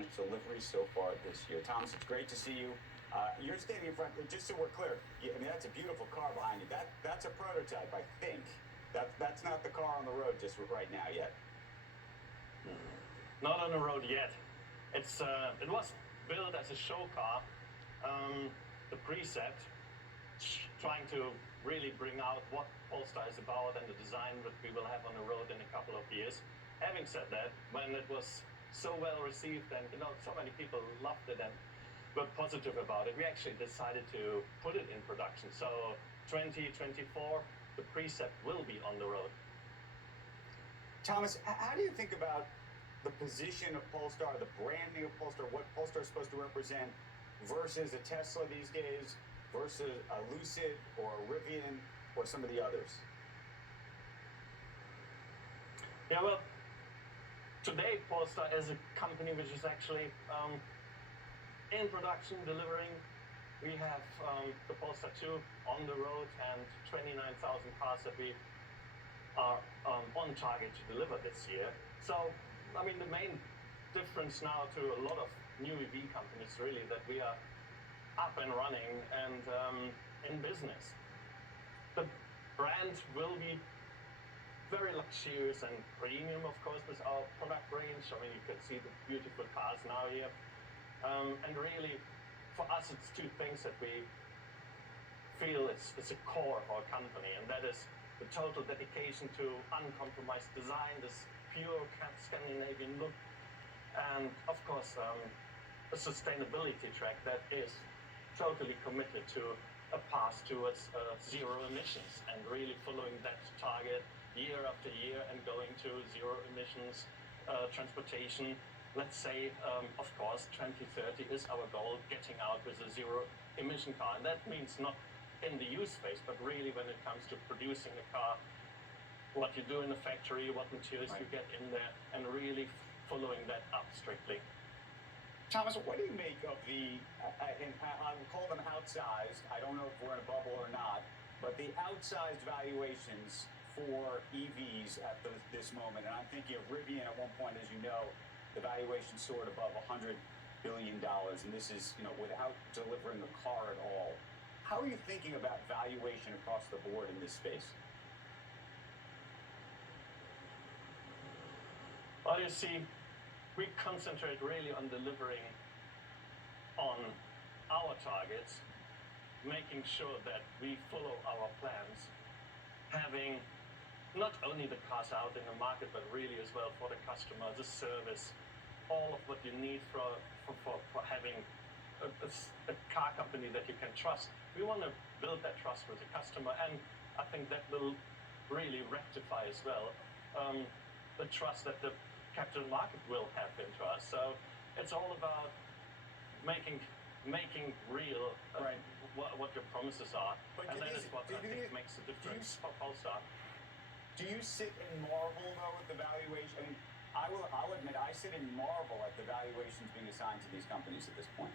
on delivery so far this year. Thomas, it's great to see you. You're standing in front, just so we're clear, I mean, that's a beautiful car behind you. That's a prototype, I think. That's not the car on the road just right now yet. Not on the road yet. It was built as a show car, the preset, trying to really bring out what Polestar is about and the design that we will have on the road in a couple of years. Having said that, when it was so well received and so many people loved it and were positive about it, we actually decided to put it in production. So 2024, the preset will be on the road. Thomas, how do you think about the position of Polestar, the branding of Polestar, what Polestar is supposed to represent versus a Tesla these days, versus a Lucid or a Rivian or some of the others? Yeah, well, today Polestar is a company which is actually in production, delivering. We have the Polestar 2 on the road and 29,000 cars that we are on target to deliver this year. So, I mean, the main difference now to a lot of new EV companies really that we are up and running and in business. The brand will be very luxurious and premium, of course, with our product range. I mean, you can see the beautiful cars now here. And really, for us, it's two things that we feel is a core of our company, and that is the total dedication to uncompromised design, this pure Scandinavian look, and of course, a sustainability track that is totally committed to a path towards zero emissions and really following that target year after year and going to zero emissions transportation. Let's say, of course, 2030 is our goal, getting out with a zero emission car. And that means not in the use space, but really when it comes to producing a car, what you do in the factory, what materials you get in there, and really following that up strictly. Thomas, what do you make of the, and I will call them outsized, I don't know if we're in a bubble or not, but the outsized valuations for EVs at this moment? And I'm thinking of Rivian at one point, as you know, the valuation soared above $100 billion, and this is, without delivering a car at all. How are you thinking about valuation across the board in this space? Well, you see, we concentrate really on delivering on our targets, making sure that we follow our plans, having not only the cars out in the market, but really as well for the customer, the service, all of what you need for having a car company that you can trust. We want to build that trust with the customer, and I think that will really rectify as well the trust that the capital market will have into us. So it's all about making real what your promises are, and that is what I think makes a difference for Polestar. Do you sit in marvel though at the valuation? I mean, I'll admit I sit in marvel at the valuations being assigned to these companies at this point.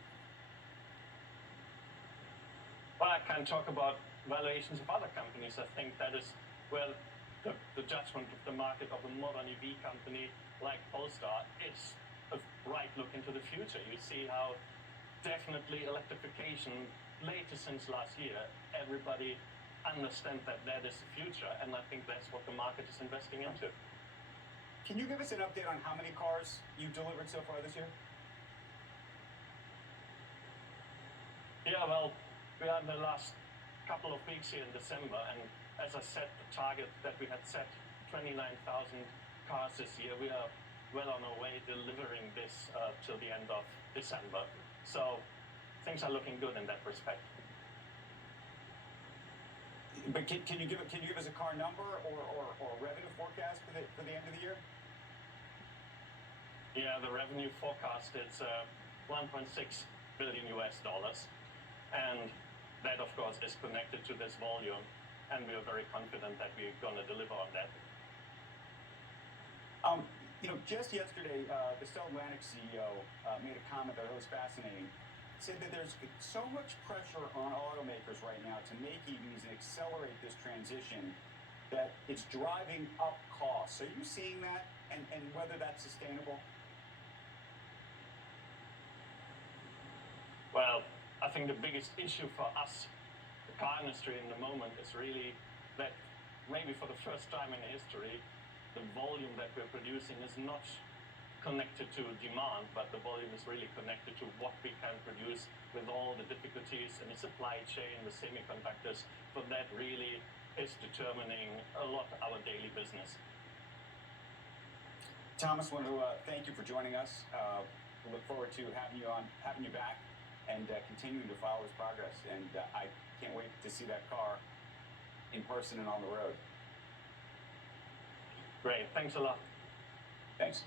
Well, I can't talk about valuations of other companies. I think that is where the judgment of the market of a modern EV company like Polestar is a bright look into the future. You see how definitely electrification, later since last year, everybody understand that is the future, and I think that's what the market is investing into. Can you give us an update on how many cars you've delivered so far this year? Yeah, well, we are in the last couple of weeks here in December, and as I said, the target that we had set, 29,000 cars this year, we are well on our way delivering this till the end of December. So things are looking good in that respect. But can you give us a car number or revenue forecast for the end of the year? Yeah, the revenue forecast is $1.6 billion US, and that of course is connected to this volume, and we are very confident that we're going to deliver on that. Just yesterday, the Stellar Atlantic CEO made a comment that was fascinating. Said that there's so much pressure on automakers right now to make EVs and accelerate this transition that it's driving up costs. Are you seeing that, and whether that's sustainable? think the biggest issue for us, the car industry in the moment, is really that maybe for the first time in history, the volume that we're producing is not connected to demand, but the volume is really connected to what we can produce with all the difficulties in the supply chain, the semiconductors. So that really is determining a lot of our daily business. Thomas, want to thank you for joining us. We look forward to having you back, and continuing to follow his progress. And I can't wait to see that car in person and on the road. Great, thanks a lot. Thanks.